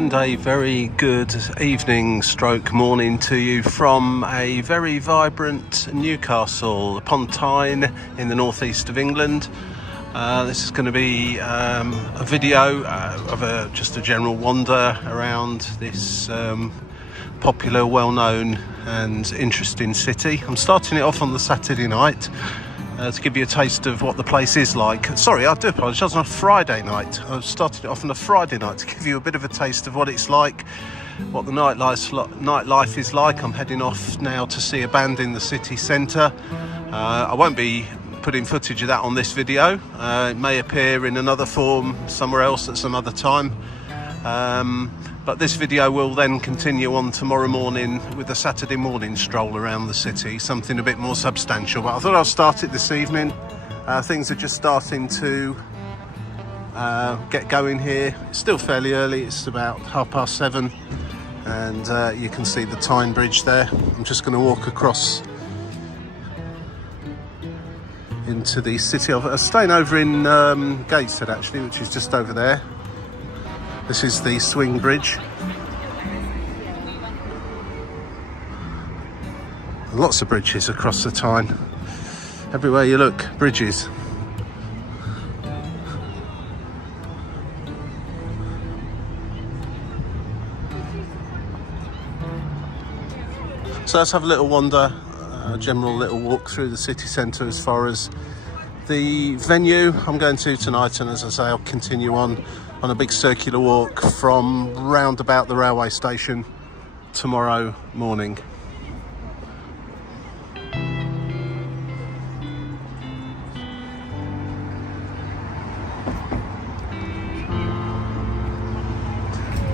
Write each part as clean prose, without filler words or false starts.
And a very good evening stroke morning to you from a very vibrant Newcastle upon Tyne in the northeast of England. This is going to be a video of just a general wander around this popular, well-known and interesting city. I'm starting it off on the Saturday night to give you a taste of what the place is like. Sorry, I do apologise, on a Friday night. I've started it off on a Friday night to give you a bit of a taste of what it's like, what the nightlife is like. I'm heading off now to see a band in the city centre. I won't be putting footage of that on this video. It may appear in another form somewhere else at some other time. But this video will then continue on tomorrow morning with a Saturday morning stroll around the city, something a bit more substantial. But I thought I'll start it this evening. Things are just starting to get going here. It's still fairly early, it's about 7:30, and you can see the Tyne Bridge there. I'm just going to walk across into the city. I'm staying over in Gateshead actually, which is just over there. This is the swing bridge. Lots of bridges across the Tyne. Everywhere you look, bridges. So let's have a little wander, a general little walk through the city centre as far as the venue I'm going to tonight, and as I say, I'll continue on a big circular walk from round about the railway station tomorrow morning.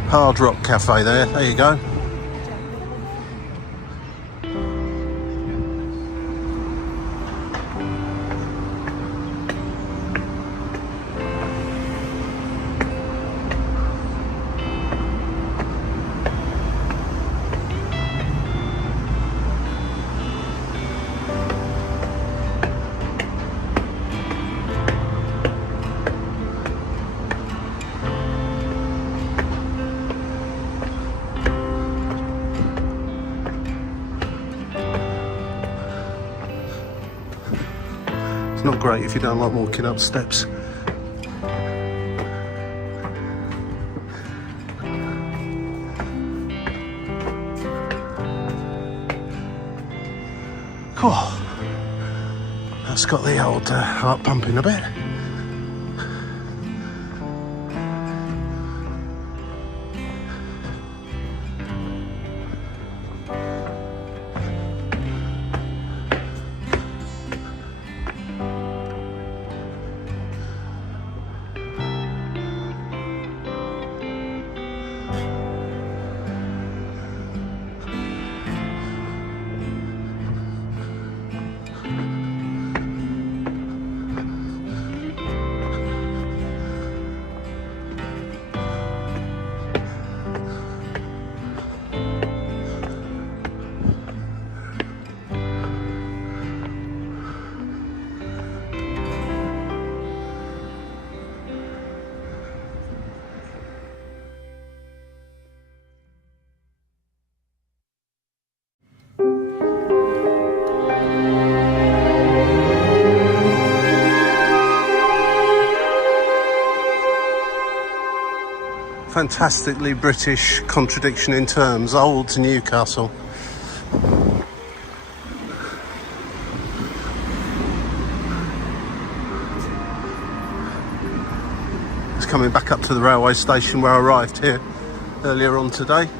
Hard Rock Cafe there you go. Not great if you don't like walking up steps. Cool. That's got the old heart pumping a bit. Fantastically British contradiction in terms, old Newcastle. It's coming back up to the railway station where I arrived here earlier on today.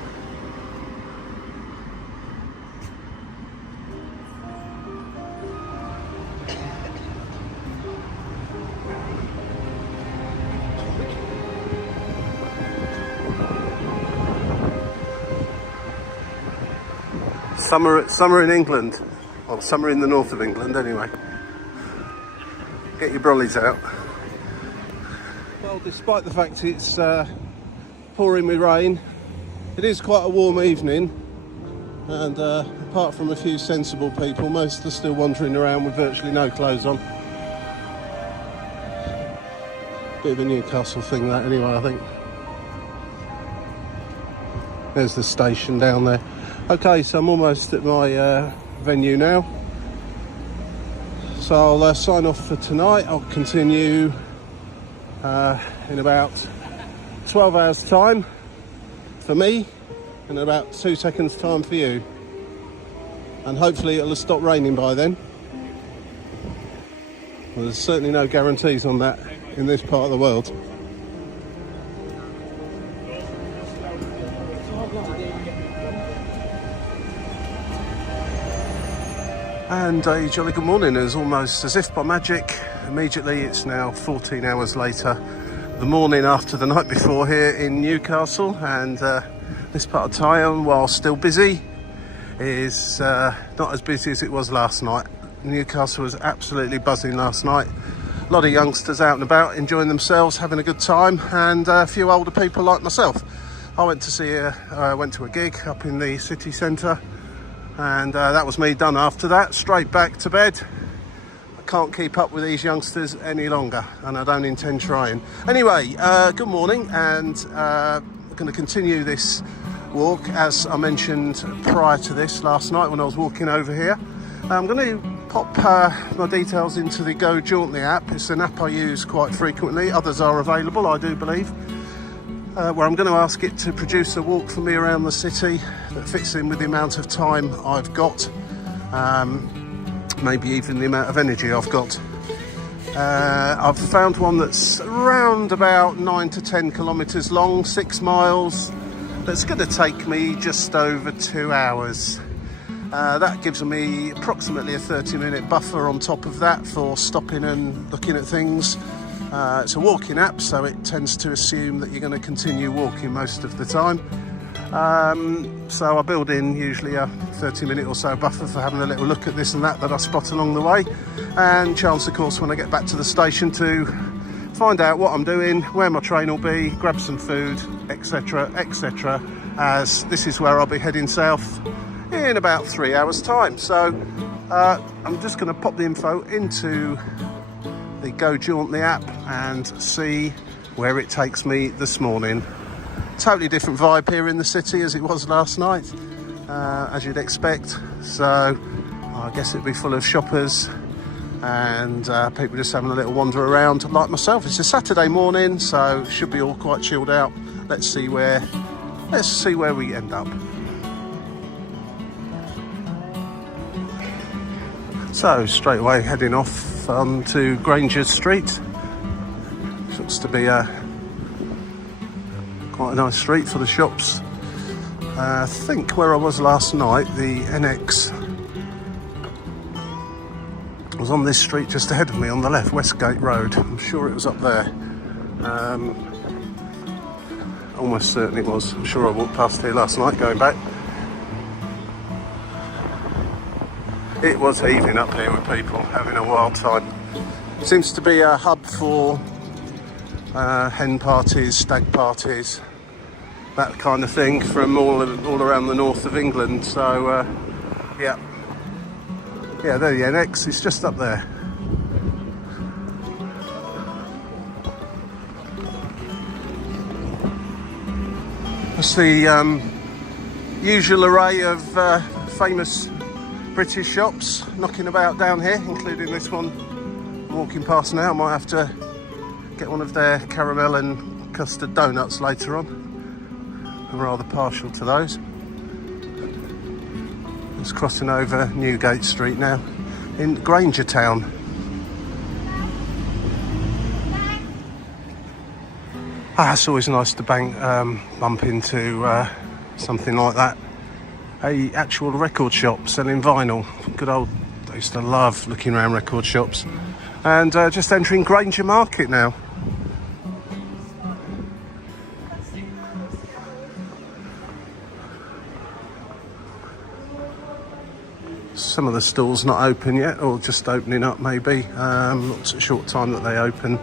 Summer in England, well, summer in the north of England anyway. Get your brollies out. Well, despite the fact it's pouring with rain, it is quite a warm evening, and apart from a few sensible people, most are still wandering around with virtually no clothes on. Bit of a Newcastle thing that anyway, I think. There's the station down there. Okay, so I'm almost at my venue now. So I'll sign off for tonight. I'll continue in about 12 hours time for me and about 2 seconds time for you. And hopefully it'll have stopped raining by then. Well, there's certainly no guarantees on that in this part of the world. And a jolly good morning. As almost as if by magic, immediately it's now 14 hours later, the morning after the night before here in Newcastle, and this part of Tyne, while still busy, is not as busy as it was last night. Newcastle was absolutely buzzing last night. A lot of youngsters out and about enjoying themselves, having a good time, and a few older people like myself. I went to a gig up in the city centre, and that was me done after that. Straight back to bed. I can't keep up with these youngsters any longer, and I don't intend trying. Anyway, good morning, and I'm going to continue this walk as I mentioned prior to this last night when I was walking over here. I'm going to pop my details into the Go Jauntly app. It's an app I use quite frequently. Others are available, I do believe. Where I'm going to ask it to produce a walk for me around the city that fits in with the amount of time I've got, maybe even the amount of energy I've got. I've found one that's around about 9 to 10 kilometres long, 6 miles, that's going to take me just over 2 hours. That gives me approximately a 30-minute buffer on top of that for stopping and looking at things. It's a walking app, so it tends to assume that you're going to continue walking most of the time. So I build in usually a 30-minute or so buffer for having a little look at this and that I spot along the way. And chance, of course, when I get back to the station to find out what I'm doing, where my train will be, grab some food, etc, etc, as this is where I'll be heading south in about 3 hours time. So I'm just going to pop the info into the Go Jauntly app and see where it takes me this morning. Totally different vibe here in the city as it was last night, as you'd expect. So I guess it'd be full of shoppers and people just having a little wander around like myself. It's a Saturday morning, so it should be all quite chilled out. Let's see where we end up. So straight away heading off to Granger Street. Looks to be quite a nice street for the shops. I think where I was last night, the NX was on this street just ahead of me on the left, Westgate Road. I'm sure it was up there. Almost certain it was. I'm sure I walked past here last night going back. It was heaving up here with people having a wild time. Seems to be a hub for hen parties, stag parties, that kind of thing from all around the north of England. So yeah, there the NX is just up there. That's the usual array of famous British shops knocking about down here, including this one I'm walking past now. I might have to get one of their caramel and custard donuts later on. I'm rather partial to those. Just crossing over Newgate Street now in Granger Town. It's always nice to bump into something like that. A actual record shop selling vinyl. Good old, I used to love looking around record shops. And just entering Granger Market now. Some of the stalls not open yet, or just opening up maybe. Not a short time that they open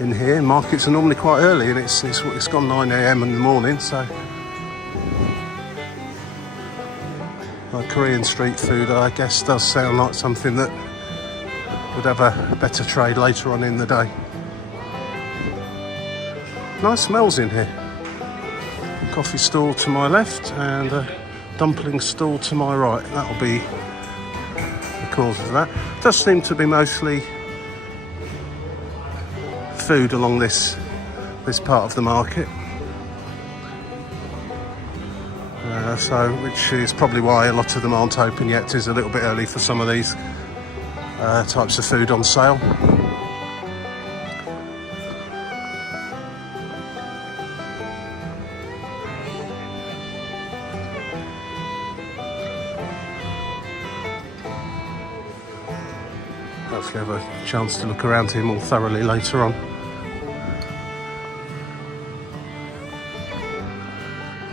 in here. Markets are normally quite early, and it's gone 9 AM in the morning, so. Korean street food, I guess, does sound like something that would have a better trade later on in the day. Nice smells in here. coffee stall to my left and a dumpling stall to my right. That'll be the cause of that. Does seem to be mostly food along this part of the market. Which is probably why a lot of them aren't open yet. It is a little bit early for some of these types of food on sale. Hopefully have a chance to look around here more thoroughly later on.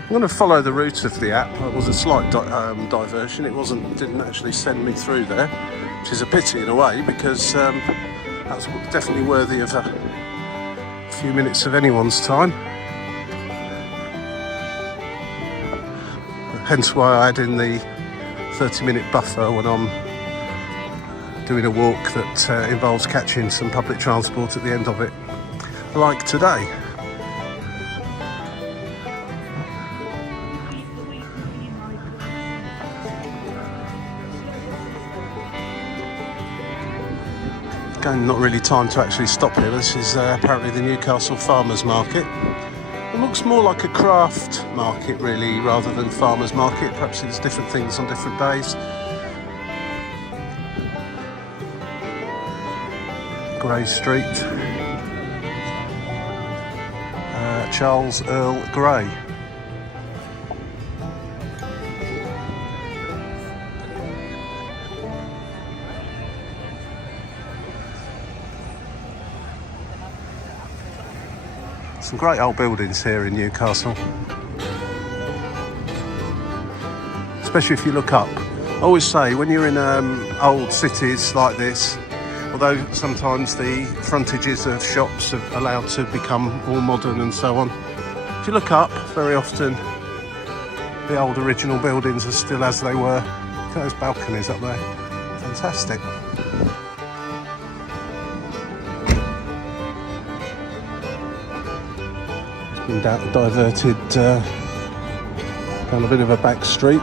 I'm going to follow the route of the app. It was a slight diversion. It didn't actually send me through there, which is a pity in a way, because that's definitely worthy of a few minutes of anyone's time. Hence why I add in the 30-minute buffer when I'm doing a walk that involves catching some public transport at the end of it, like today. Again, not really time to actually stop here. This is apparently the Newcastle Farmers Market. It looks more like a craft market really, rather than farmers market. Perhaps it's different things on different days. Grey Street. Charles Earl Grey. Some great old buildings here in Newcastle, especially if you look up. I always say when you're in old cities like this, although sometimes the frontages of shops are allowed to become all modern and so on, if you look up, very often the old original buildings are still as they were. Look at those balconies up there, fantastic. Diverted down a bit of a back street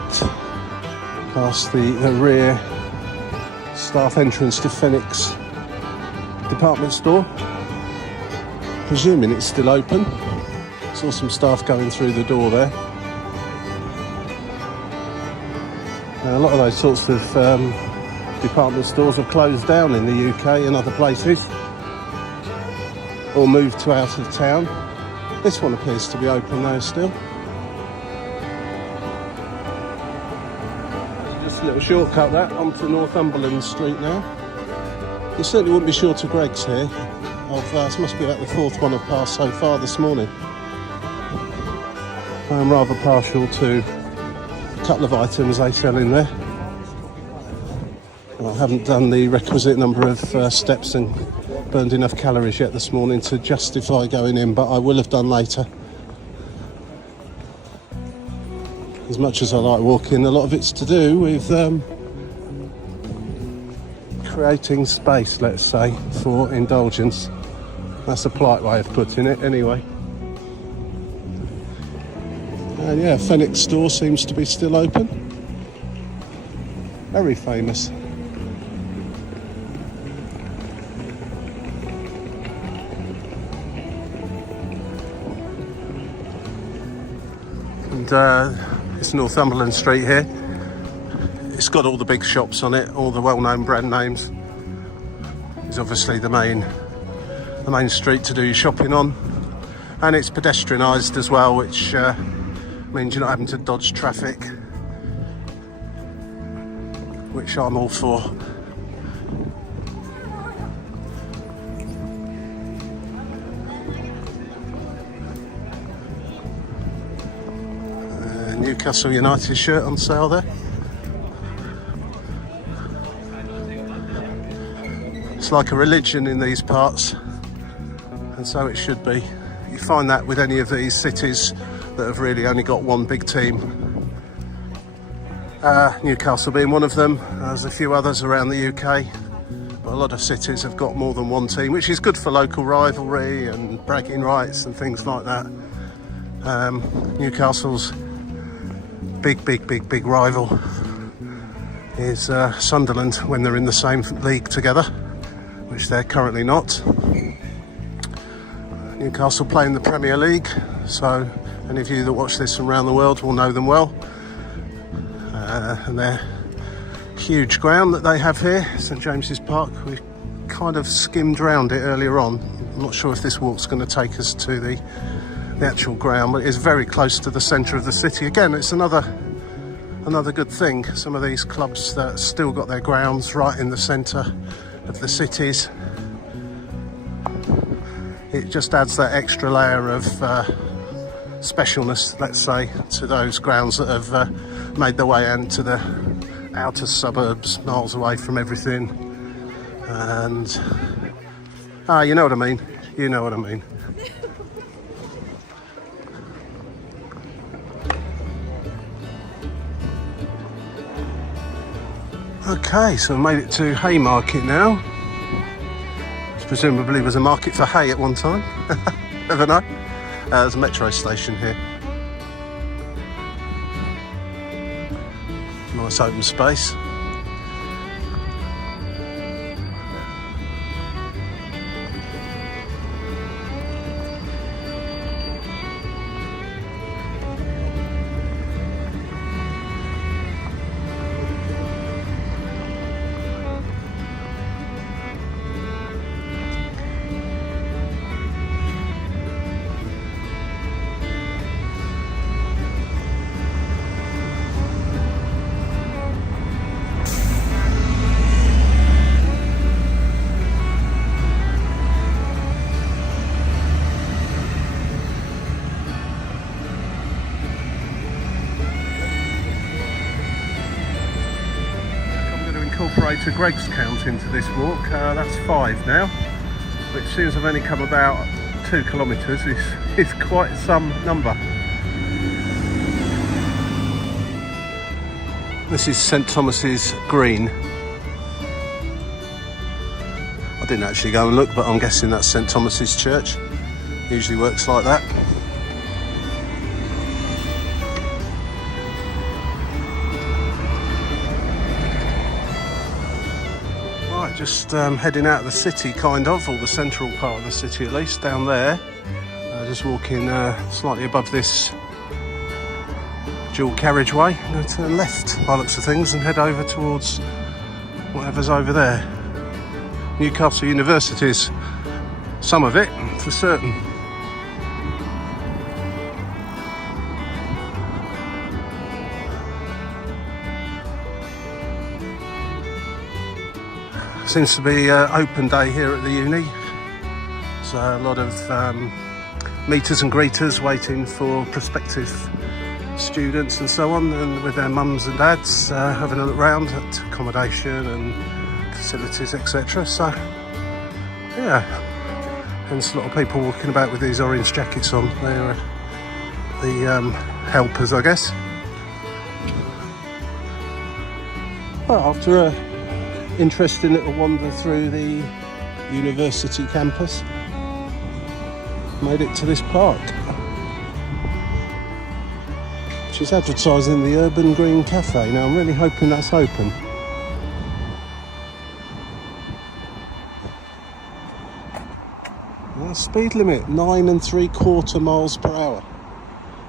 past the rear staff entrance to Phoenix department store. Presuming it's still open. Saw some staff going through the door there. A lot of those sorts of department stores have closed down in the UK and other places, or moved to out of town. This one appears to be open though still. Just a little shortcut that onto Northumberland Street now. You certainly wouldn't be short of Greggs here. This must be about the fourth one I've passed so far this morning. I'm rather partial to a couple of items they sell in there. I haven't done the requisite number of steps and burned enough calories yet this morning to justify going in, but I will have done later. As much as I like walking, a lot of it's to do with creating space, let's say, for indulgence. That's a polite way of putting it anyway. And yeah, Phoenix store seems to be still open. Very famous. It's Northumberland Street here. It's got all the big shops on it, all the well-known brand names. It's obviously the main street to do your shopping on, and it's pedestrianised as well, which means you're not having to dodge traffic, which I'm all for. Newcastle United shirt on sale there. It's like a religion in these parts, and so it should be. You find that with any of these cities that have really only got one big team. Newcastle being one of them. There's a few others around the UK, but a lot of cities have got more than one team, which is good for local rivalry and bragging rights and things like that. Newcastle's big rival is Sunderland when they're in the same league together, which they're currently not. Newcastle play in the Premier League, so any of you that watch this from around the world will know them well. And their huge ground that they have here, St James's Park, we kind of skimmed round it earlier on. I'm not sure if this walk's going to take us to the actual ground, but it is very close to the centre of the city. Again, it's another good thing. Some of these clubs that still got their grounds right in the centre of the cities. It just adds that extra layer of specialness, let's say, to those grounds that have made their way into the outer suburbs, miles away from everything. And you know what I mean. You know what I mean. Okay, so I made it to Haymarket now. Which presumably was a market for hay at one time. Never know. There's a metro station here. Nice open space. Incorporate a Greg's count into this walk. That's 5 now, which seems I've only come about 2 kilometres. It's quite some number. This is St Thomas's Green. I didn't actually go and look, but I'm guessing that's St Thomas's Church. Usually works like that. Just heading out of the city, kind of, or the central part of the city at least, down there. Just walking slightly above this dual carriageway. I'm going to turn left by looks of things and head over towards whatever's over there. Newcastle University's some of it, for certain. Seems to be open day here at the uni, so a lot of meeters and greeters waiting for prospective students and so on, and with their mums and dads having a look round at accommodation and facilities, etc. So yeah, hence a lot of people walking about with these orange jackets on. They're the helpers, I guess. Well, after a interesting little wander through the university campus, made it to this park, which is advertising the Urban Green Cafe. Now I'm really hoping that's open. Well, speed limit 9 3/4 miles per hour.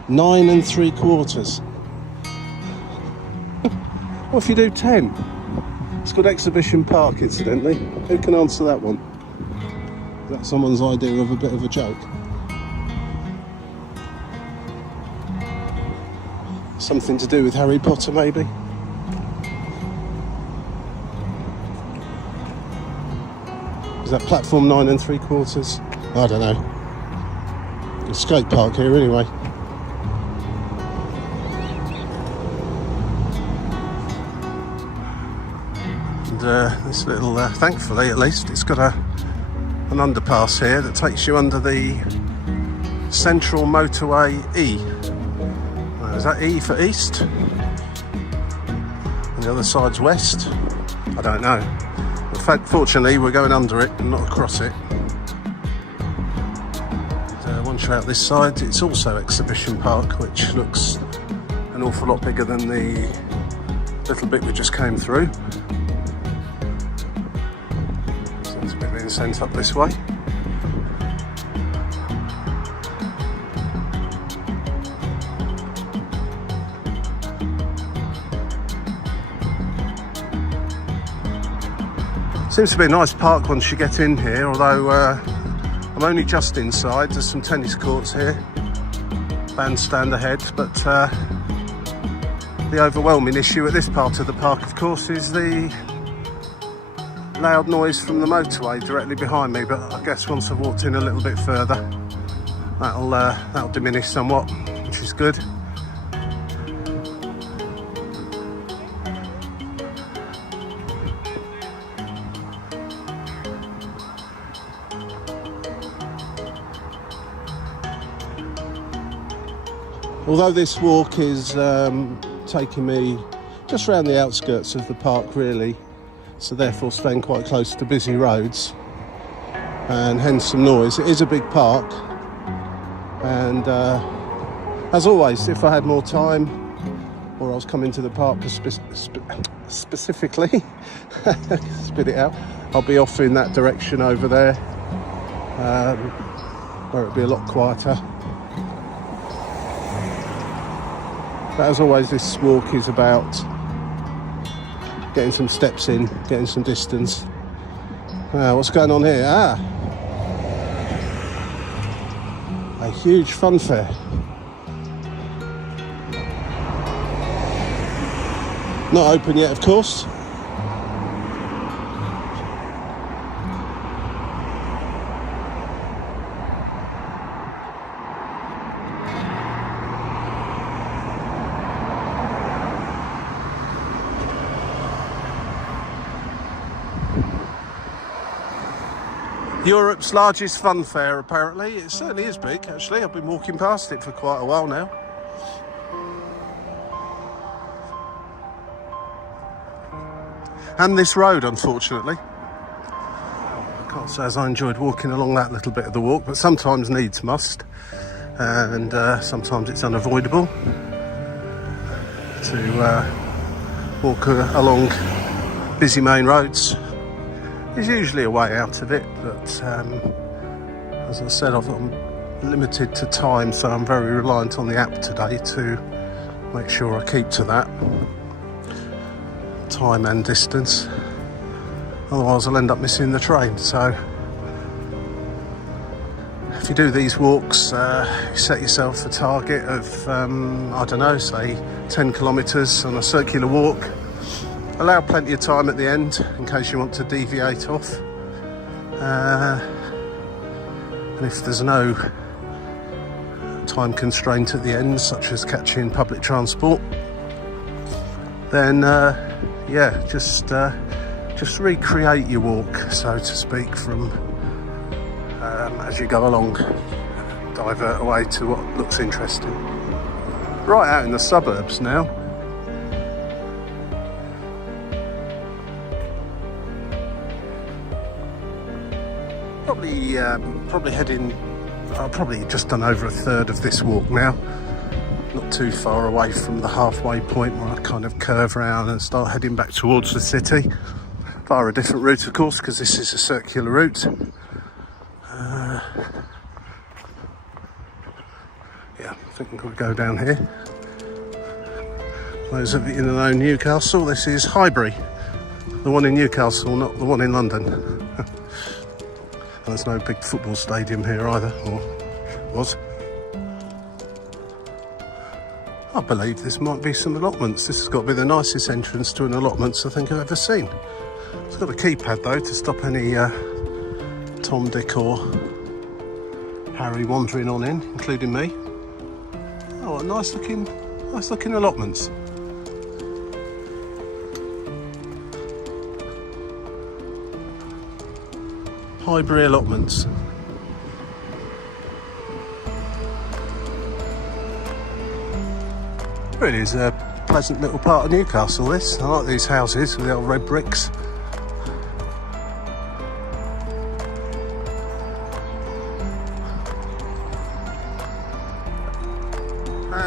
9 3/4. What if you do 10? It's called Exhibition Park, incidentally. Who can answer that one? Is that someone's idea of a bit of a joke? Something to do with Harry Potter, maybe? Is that platform 9 3/4? I don't know. It's a skate park here anyway. This little, thankfully at least, it's got an underpass here that takes you under the Central Motorway E. Is that E for east? And the other side's west? I don't know. In fact, fortunately, we're going under it and not across it. One venture out this side, it's also Exhibition Park, which looks an awful lot bigger than the little bit we just came through. Seems to be being sent up this way. Seems to be a nice park once you get in here, although I'm only just inside. There's some tennis courts here, bandstand ahead, but the overwhelming issue at this part of the park, of course, is the loud noise from the motorway directly behind me. But I guess once I've walked in a little bit further, that'll diminish somewhat, which is good. Although this walk is taking me just around the outskirts of the park really, so therefore staying quite close to busy roads and hence some noise, it is a big park, and as always, if I had more time or I was coming to the park specifically, spit it out, I'll be off in that direction over there, where it'll be a lot quieter. But as always, this walk is about getting some steps in, getting some distance. What's going on here? A huge fun fair. Not open yet, of course. Europe's largest fun fair, apparently. It certainly is big, actually. I've been walking past it for quite a while now. And this road, unfortunately. I can't say as I enjoyed walking along that little bit of the walk, but sometimes needs must. And sometimes it's unavoidable to walk along busy main roads. There's usually a way out of it, but as I said, I'm limited to time, so I'm very reliant on the app today to make sure I keep to that time and distance. Otherwise I'll end up missing the train. So if you do these walks, you set yourself a target of I don't know, say 10 kilometres on a circular walk. Allow plenty of time at the end in case you want to deviate off, and if there's no time constraint at the end, such as catching public transport, then yeah, just recreate your walk, so to speak, from as you go along, divert away to what looks interesting. Right out in the suburbs now. Probably heading, I've probably just done over a third of this walk now. Not too far away from the halfway point where I kind of curve around and start heading back towards the city. Via a different route, of course, because this is a circular route. Yeah, I think we'll go down here. Those of you that know Newcastle, this is Highbury. The one in Newcastle, not the one in London. There's no big football stadium here either, or was. I believe this might be some allotments. This has got to be the nicest entrance to an allotments I think I've ever seen. It's got a keypad though to stop any Tom, Dick or Harry wandering on in, including me. Oh, what nice looking allotments. Highbury allotments. Really is a pleasant little part of Newcastle, this. I like these houses with the old red bricks.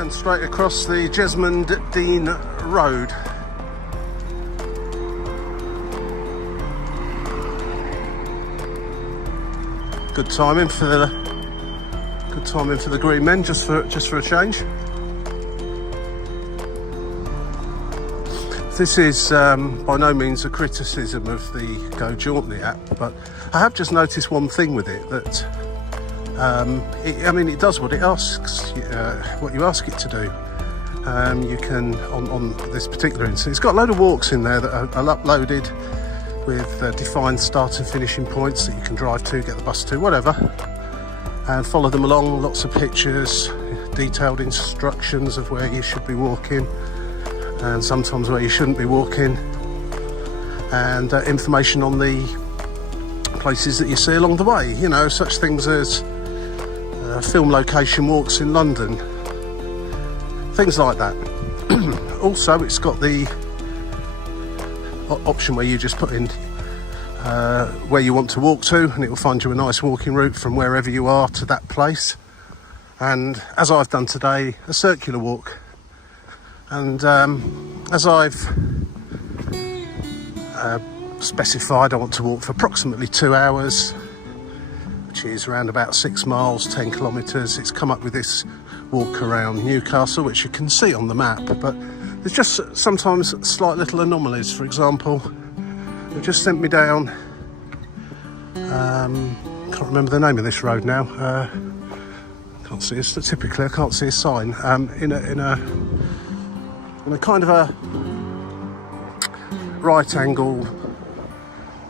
and straight across the Jesmond Dean Road. Good timing for the green men, just for a change. This is by no means a criticism of the Go Jauntly app, but I have just noticed one thing with it, that it does what it asks, what you ask it to do. You can, on this particular instance, it's got a load of walks in there that are uploaded with defined start and finishing points that you can drive to, get the bus to, whatever, and follow them along. Lots of pictures, detailed instructions of where you should be walking, and sometimes where you shouldn't be walking, and information on the places that you see along the way, you know, such things as film location walks in London, things like that. Also, it's got the option where you just put in where you want to walk to, and it will find you a nice walking route from wherever you are to that place. And as I've done today, a circular walk. And as I've specified, I want to walk for approximately 2 hours, which is around about 6 miles, 10 kilometres. It's come up with this walk around Newcastle, which you can see on the map, but there's just sometimes slight little anomalies. For example, they've just sent me down, can't remember the name of this road now, can't see it, typically I can't see a sign, in a kind of a right angle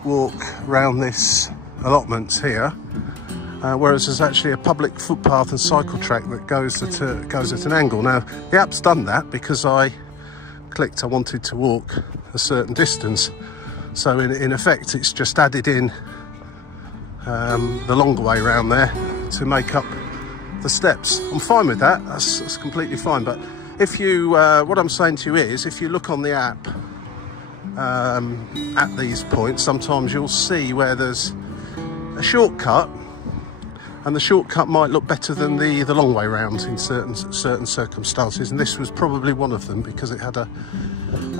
walk round this allotment here, whereas there's actually a public footpath and cycle track that goes at an angle. Now the app's done that because I clicked I wanted to walk a certain distance, so in effect it's just added in the longer way around there to make up the steps. I'm fine with that, that's completely fine. But if you what I'm saying to you is, if you look on the app at these points, sometimes you'll see where there's a shortcut, and the shortcut might look better than the long way round in certain circumstances, and this was probably one of them, because it had a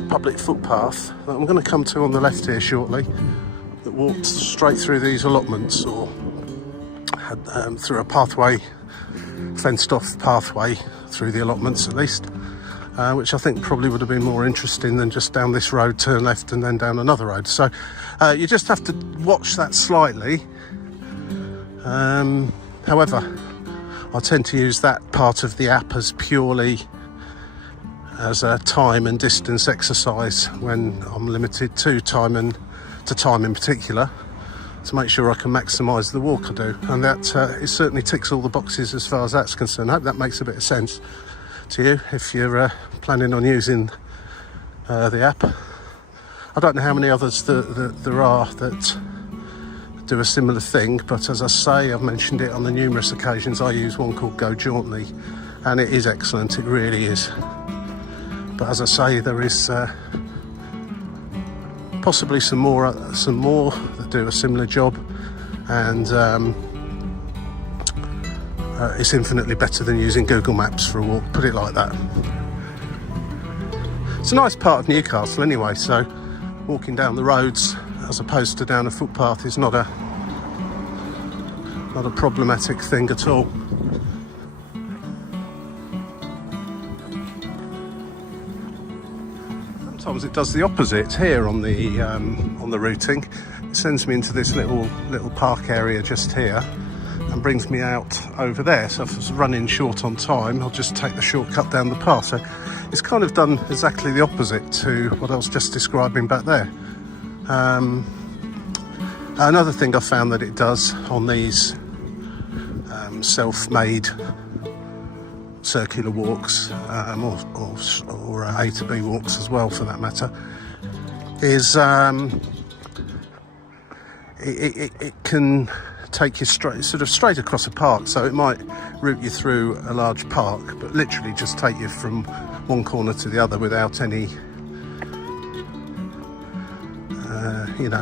public footpath that I'm going to come to on the left here shortly, that walked straight through these allotments, or had through a pathway, fenced off pathway through the allotments at least, which I think probably would have been more interesting than just down this road, turn left and then down another road. So you just have to watch that slightly. However, I tend to use that part of the app as purely as a time and distance exercise when I'm limited to time in particular, to make sure I can maximise the walk I do, and that it certainly ticks all the boxes as far as that's concerned. I hope that makes a bit of sense to you if you're planning on using the app. I don't know how many others there are that do a similar thing, but as I say, I've mentioned it on the numerous occasions, I use one called Go Jauntly, and it is excellent, it really is. But as I say, there is possibly some more that do a similar job, and it's infinitely better than using Google Maps for a walk, put it like that. It's a nice part of Newcastle anyway, so walking down the roads as opposed to down a footpath is not a problematic thing at all. Sometimes it does the opposite here on the routing. It sends me into this little park area just here and brings me out over there. So if I was running short on time, I'll just take the shortcut down the path. So it's kind of done exactly the opposite to what I was just describing back there. Another thing I found that it does on these self-made circular walks, or A to B walks as well for that matter, is it can take you straight across a park. So it might route you through a large park, but literally just take you from one corner to the other without any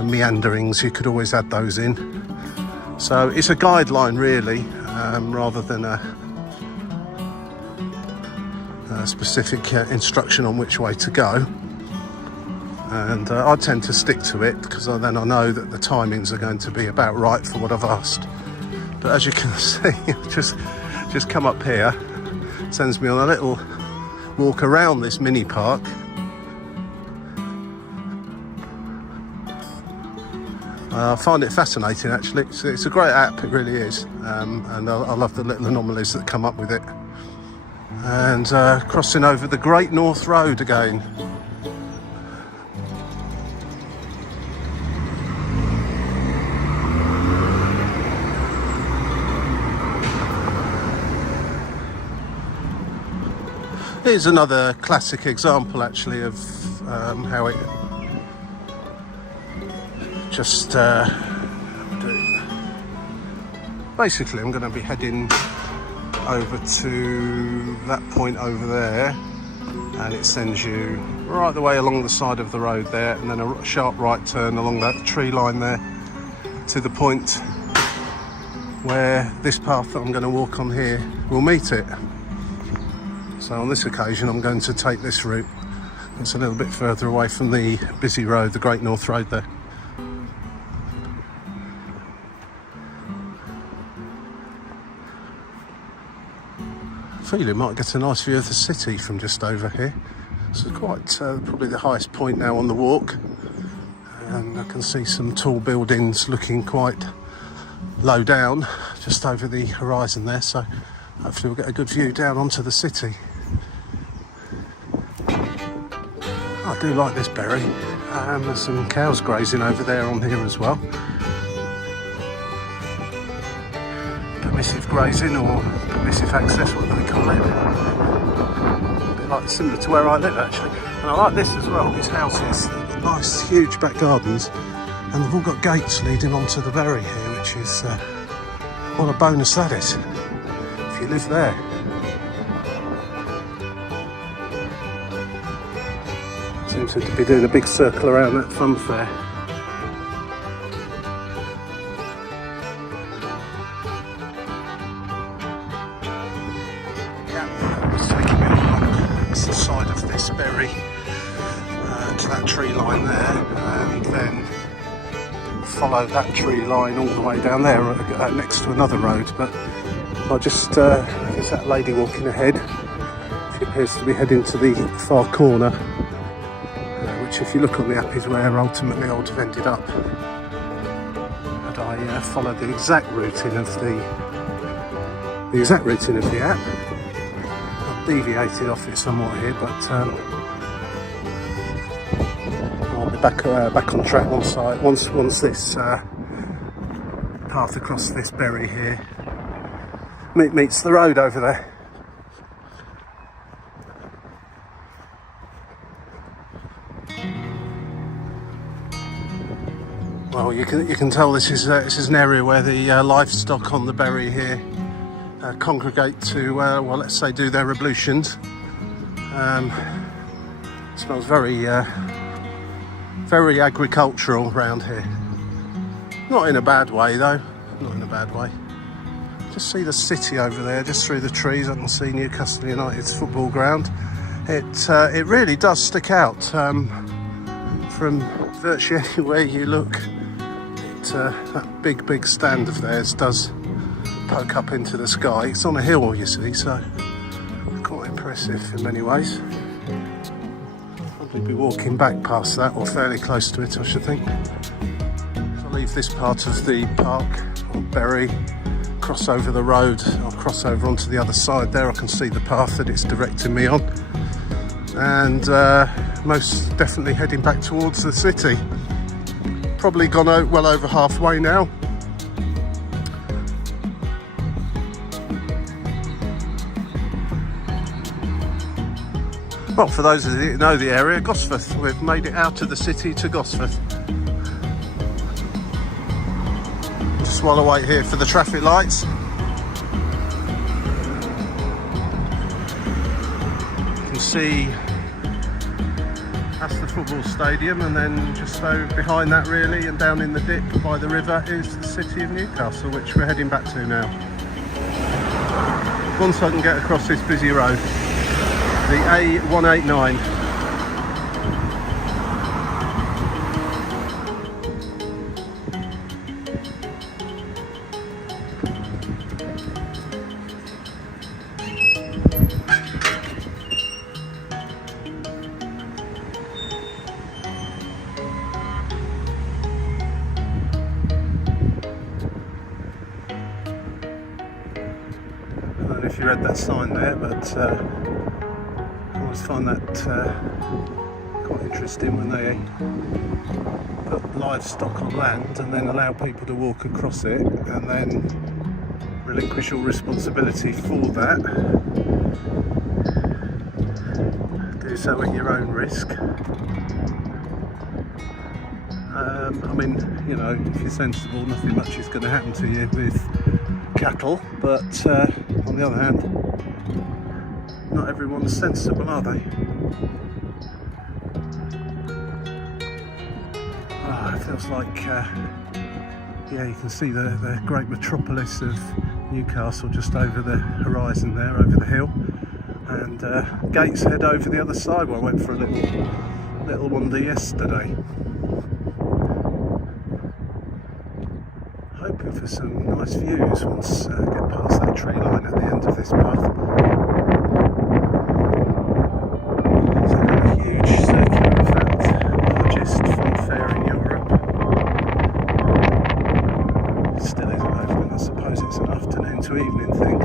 meanderings. You could always add those in. So it's a guideline really, rather than specific instruction on which way to go, and I tend to stick to it because then I know that the timings are going to be about right for what I've asked. But as you can see, just come up here, sends me on a little walk around this mini park. I find it fascinating actually. It's a great app, it really is, and I love the little anomalies that come up with it. And crossing over the Great North Road again. Here's another classic example actually of how it just basically I'm going to be heading over to that point over there, and it sends you right the way along the side of the road there, and then a sharp right turn along that tree line there to the point where this path that I'm going to walk on here will meet it. So on this occasion I'm going to take this route. It's a little bit further away from the busy road, the Great North Road there. I feel you might get a nice view of the city from just over here. This is quite probably the highest point now on the walk, and I can see some tall buildings looking quite low down just over the horizon there, so hopefully we'll get a good view down onto the city. I do like this berry. There's some cows grazing over there on here as well. Permissive grazing or permissive access, what do they call it? A bit like similar to where I live actually. And I like this as well, these houses, nice huge back gardens, and they've all got gates leading onto the berry here, which is what a bonus that is if you live there. Seems to be doing a big circle around that fun fair. To that tree line there, and then follow that tree line all the way down there next to another road. But I just there's that lady walking ahead. She appears to be heading to the far corner, which if you look on the app is where ultimately I would have ended up had I followed the exact routing of the app. I've deviated off it somewhat here, but back on track once this path across this berry here meets the road over there. Well, you can tell this is an area where the livestock on the berry here congregate to well, let's say do their ablutions. It smells very agricultural around here. Not in a bad way though, not in a bad way. Just see the city over there, just through the trees. I can see Newcastle United's football ground. It really does stick out from virtually anywhere you look. That big stand of theirs does poke up into the sky. It's on a hill, you see, so quite impressive in many ways. Probably be walking back past that, or fairly close to it, I should think. So I'll leave this part of the park, or berry, cross over the road. I'll cross over onto the other side there. I can see the path that it's directing me on, and most definitely heading back towards the city. Probably gone out well over halfway now. Well, for those of you who know the area, Gosforth, we've made it out of the city to Gosforth. Just while I wait here for the traffic lights. You can see that's the football stadium, and then just over behind that really, and down in the dip by the river, is the city of Newcastle, which we're heading back to now. Once I can get across this busy road. the A189. If you read that sign there, but I always find that quite interesting when they put livestock on land and then allow people to walk across it and then relinquish all responsibility for that. Do so at your own risk. I mean, you know, if you're sensible, nothing much is going to happen to you with cattle, but on the other hand, not everyone's sensible, are they? It feels like, yeah, you can see the great metropolis of Newcastle just over the horizon there, over the hill, and Gateshead over the other side where I went for a little wander yesterday. Hoping for some nice views once I get past that tree line at the end of this path. So a huge circular event, largest fun fair in Europe. It still isn't open, I suppose it's an afternoon to evening thing.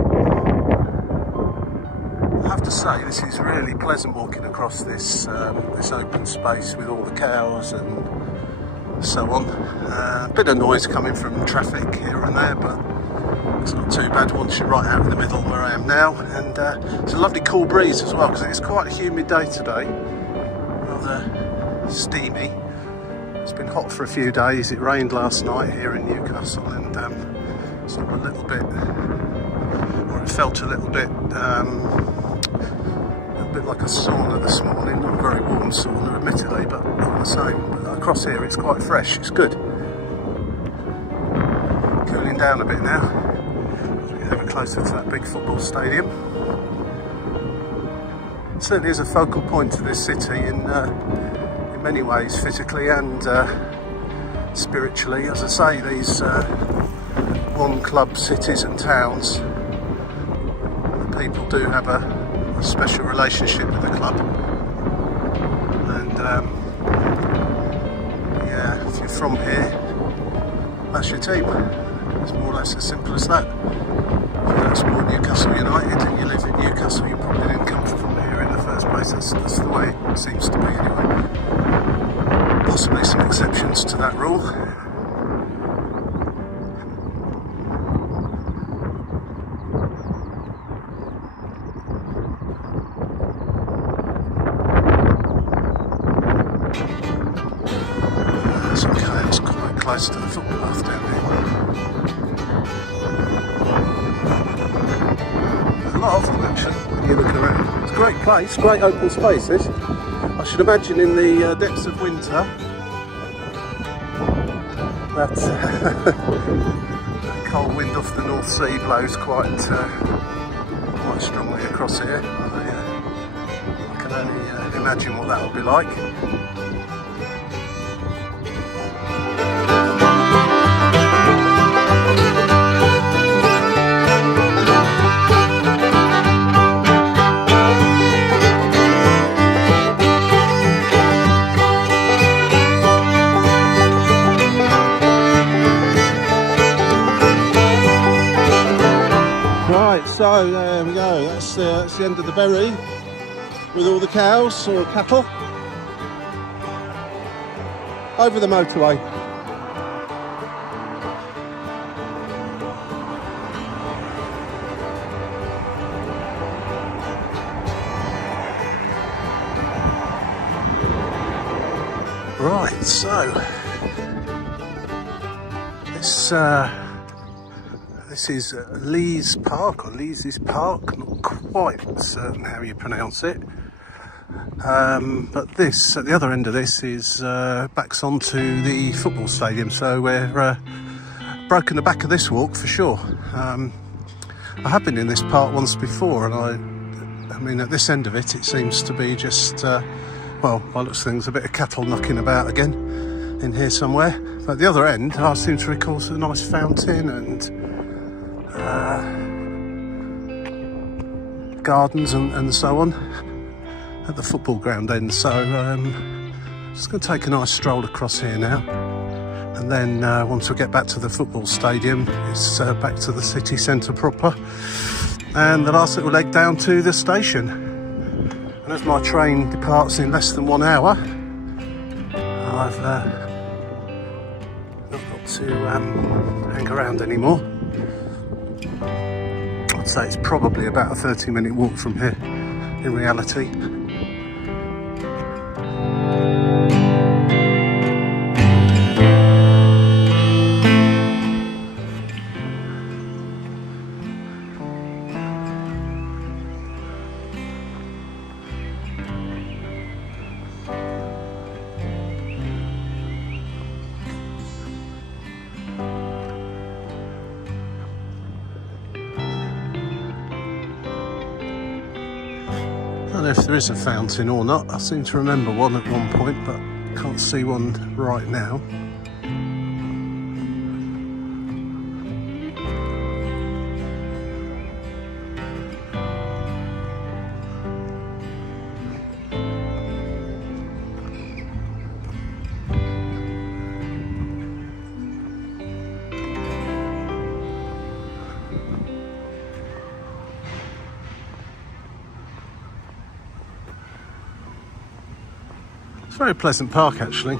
I have to say, this is really pleasant walking across this open space with all the cows and so on. A bit of noise coming from traffic here and there, but it's not too bad once you're right out in the middle where I am now. And it's a lovely cool breeze as well, because it's quite a humid day today, rather steamy. It's been hot for a few days. It rained last night here in Newcastle, and it's a little bit, or it felt a little bit like a sauna this morning. Not a very warm sauna, admittedly, but all the same. But across here it's quite fresh, it's good. Cooling down a bit now as we get ever closer to that big football stadium. It certainly is a focal point to this city in many ways, physically and spiritually. As I say, these one club cities and towns, the people do have a special relationship with the club, and yeah, if you're from here, that's your team. It's more or less as simple as that. If you don't support Newcastle United and you live in Newcastle, you probably didn't come from here in the first place. That's the way it seems to be anyway. Possibly some exceptions to that rule. Close to the footpath down here. A lot of them actually, when you look around. It's a great place, great open spaces. I should imagine in the depths of winter that cold wind off the North Sea blows quite strongly across here. I can only imagine what that would be like. So there we go, that's the end of the berry with all the cows or cattle over the motorway. Right, so this is Lees Park, or Lees Park, not quite certain how you pronounce it. But this, at the other end of this, is backs onto the football stadium, so we're broken the back of this walk for sure. I have been in this part once before, and I I mean, at this end of it, it seems to be just, well, by looks of things, a bit of cattle knocking about again in here somewhere. But at the other end, I seem to recall a nice fountain and gardens and so on at the football ground end. So just going to take a nice stroll across here now, and then once we get back to the football stadium, it's back to the city centre proper, and the last little leg down to the station. And as my train departs in less than 1 hour, I've not got to hang around anymore. I'd say it's probably about a 30-minute walk from here in reality. I don't know if there is a fountain or not. I seem to remember one at one point, but can't see one right now. It's a very pleasant park, actually.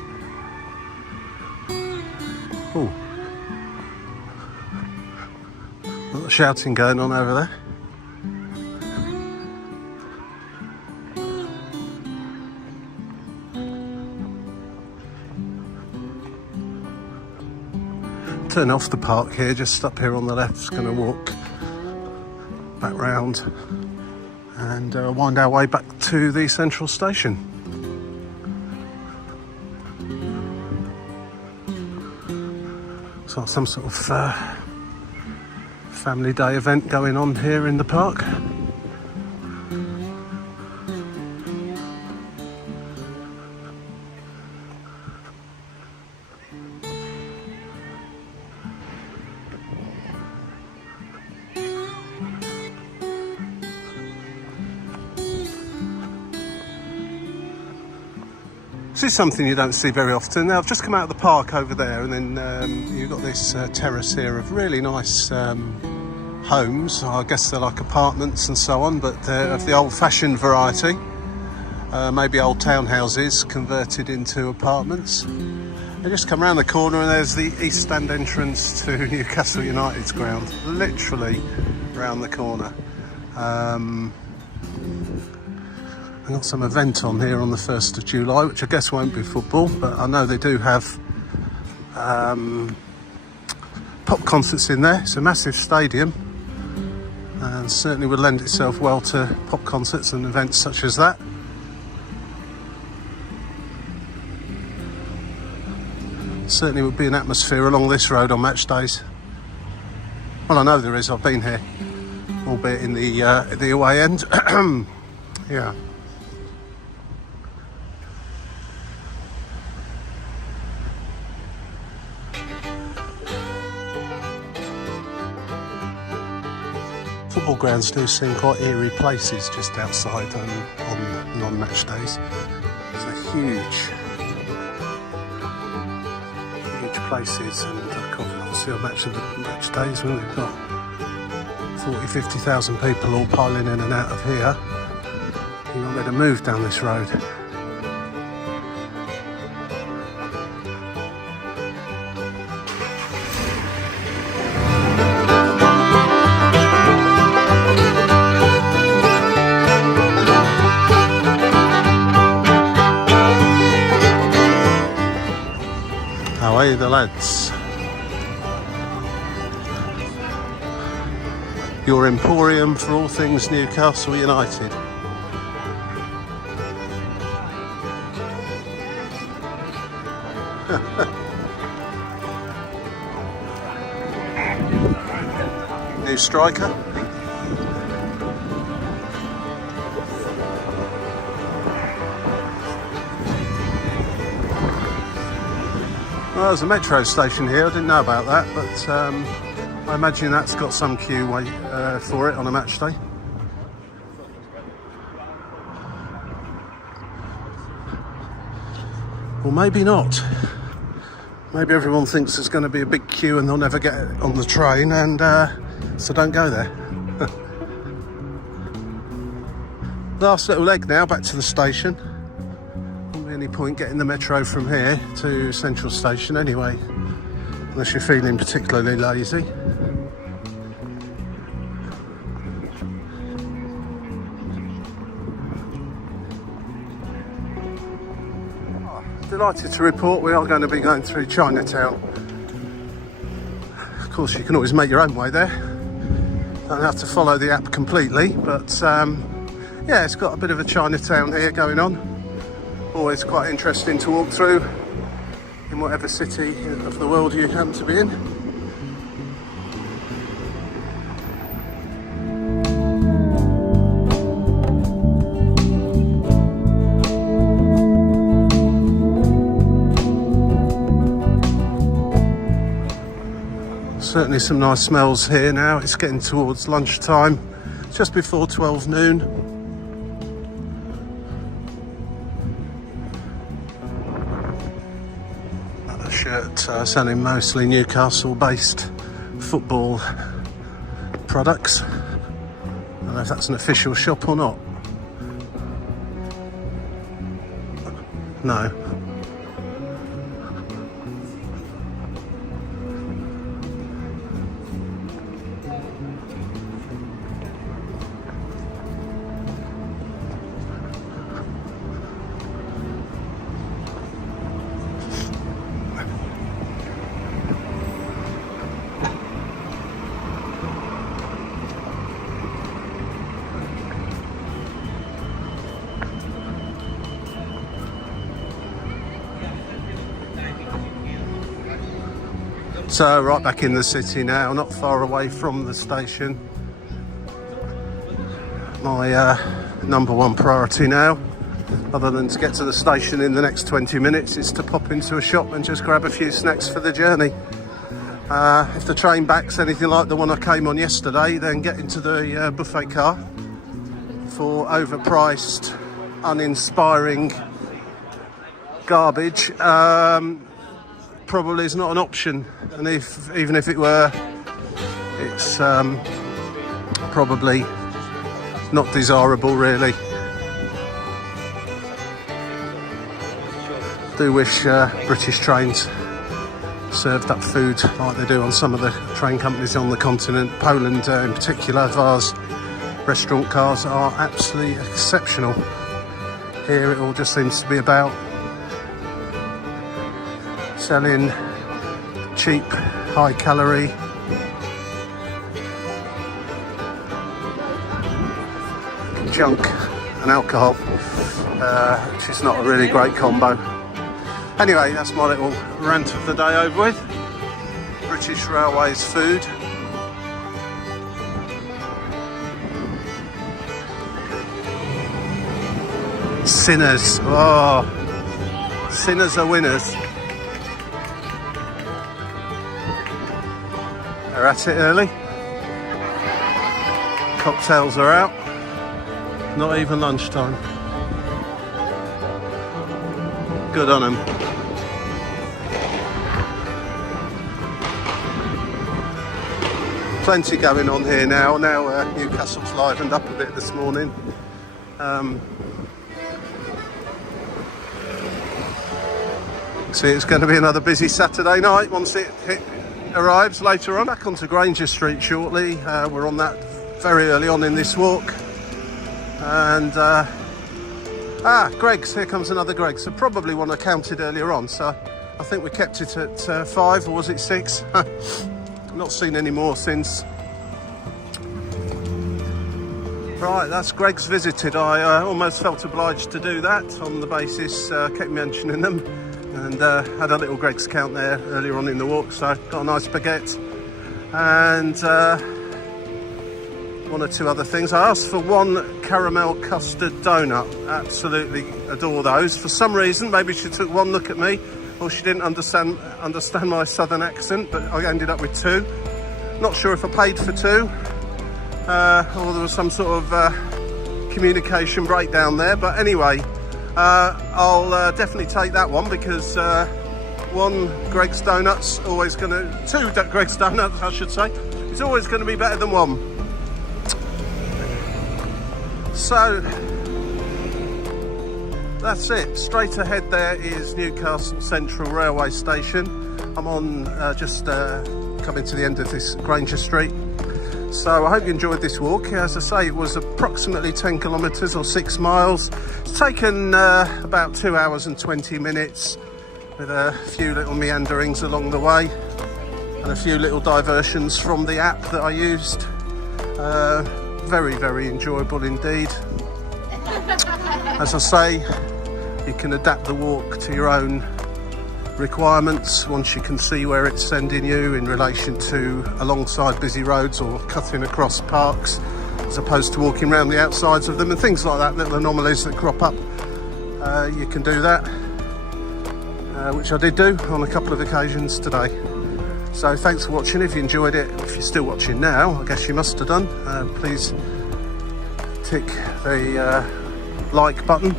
Oh, a lot of shouting going on over there. Turn off the park here, just up here on the left. Just going to walk back round and wind our way back to the central station. So some sort of family day event going on here in the park. This is something you don't see very often. Now, I've just come out of the park over there, and then you've got this terrace here of really nice homes. I guess they're like apartments and so on, but they're of the old-fashioned variety. Maybe old townhouses converted into apartments. They just come around the corner, and there's the East Stand entrance to Newcastle United's ground, literally round the corner. I've got some event on here on the 1st of July, which I guess won't be football, but I know they do have pop concerts in there. It's a massive stadium and certainly would lend itself well to pop concerts and events such as that. Certainly would be an atmosphere along this road on match days. Well, I know there is. I've been here, albeit in the away end. Yeah. Football grounds do seem quite eerie places just outside on non-match days. It's huge places, and obviously on match days when we've got 40-50,000 people all piling in and out of here, you've got to move down this road. Away the lads. Your emporium for all things Newcastle United. New striker. Well, there's a metro station here. I didn't know about that, but I imagine that's got some queue wait for it on a match day. Well, maybe not. Maybe everyone thinks there's going to be a big queue and they'll never get on the train, and so don't go there. Last little leg now, back to the station. Won't be any point getting the metro from here to Central Station anyway, unless you're feeling particularly lazy. Delighted to report we are going to be going through Chinatown. Of course, you can always make your own way there. Don't have to follow the app completely, but yeah, it's got a bit of a Chinatown here going on. Always quite interesting to walk through in whatever city of the world you happen to be in. Certainly some nice smells here now. It's getting towards lunchtime, just before 12 noon. Another shirt selling mostly Newcastle based football products. I don't know if that's an official shop or not. No. So right back in the city now, not far away from the station. My number one priority now, other than to get to the station in the next 20 minutes, is to pop into a shop and just grab a few snacks for the journey. If the train back's anything like the one I came on yesterday, then get into the buffet car for overpriced, uninspiring garbage. Probably is not an option, and even if it were, it's probably not desirable really. Do wish British trains served up food like they do on some of the train companies on the continent. Poland in particular, Vars restaurant cars are absolutely exceptional. Here it all just seems to be about selling cheap, high calorie junk and alcohol, which is not a really great combo. Anyway, that's my little rant of the day over with. British Railways food. Sinners, oh, sinners are winners. They're at it early. Cocktails are out. Not even lunchtime. Good on them. Plenty going on here now. Now Newcastle's livened up a bit this morning. See, it's going to be another busy Saturday night once it arrives later on. Back onto Granger Street shortly. We're on that very early on in this walk. And Greg's, here comes another Greg's. So probably one I counted earlier on, so I think we kept it at 5, or was it 6? Not seen any more since. Right, that's Greg's visited. I almost felt obliged to do that on the basis, kept mentioning them, and had a little Greg's count there earlier on in the walk. So got a nice baguette and one or two other things. I asked for one caramel custard donut. Absolutely adore those. For some reason, maybe she took one look at me or she didn't understand my southern accent, but I ended up with 2. Not sure if I paid for 2 or there was some sort of communication breakdown there, but anyway, I'll definitely take that one because 1 Greggs Donuts always going to 2 Greggs Donuts I should say, it's always going to be better than 1. So that's it. Straight ahead there is Newcastle Central Railway Station. I'm on just coming to the end of this Granger Street. So I hope you enjoyed this walk. As I say, it was approximately 10 kilometres or 6 miles. It's taken about 2 hours and 20 minutes with a few little meanderings along the way and a few little diversions from the app that I used. Very, very enjoyable indeed. As I say, you can adapt the walk to your own requirements once you can see where it's sending you in relation to alongside busy roads or cutting across parks as opposed to walking around the outsides of them and things like that, little anomalies that crop up. You can do that, which I did do on a couple of occasions today. So thanks for watching. If you enjoyed it, if you're still watching now, I guess you must have done, please tick the like button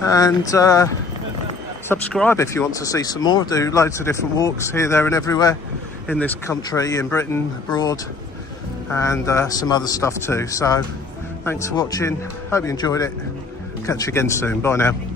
and subscribe if you want to see some more. I do loads of different walks here, there and everywhere in this country, in Britain, abroad, and some other stuff too. So thanks for watching, hope you enjoyed it. Catch you again soon. Bye now.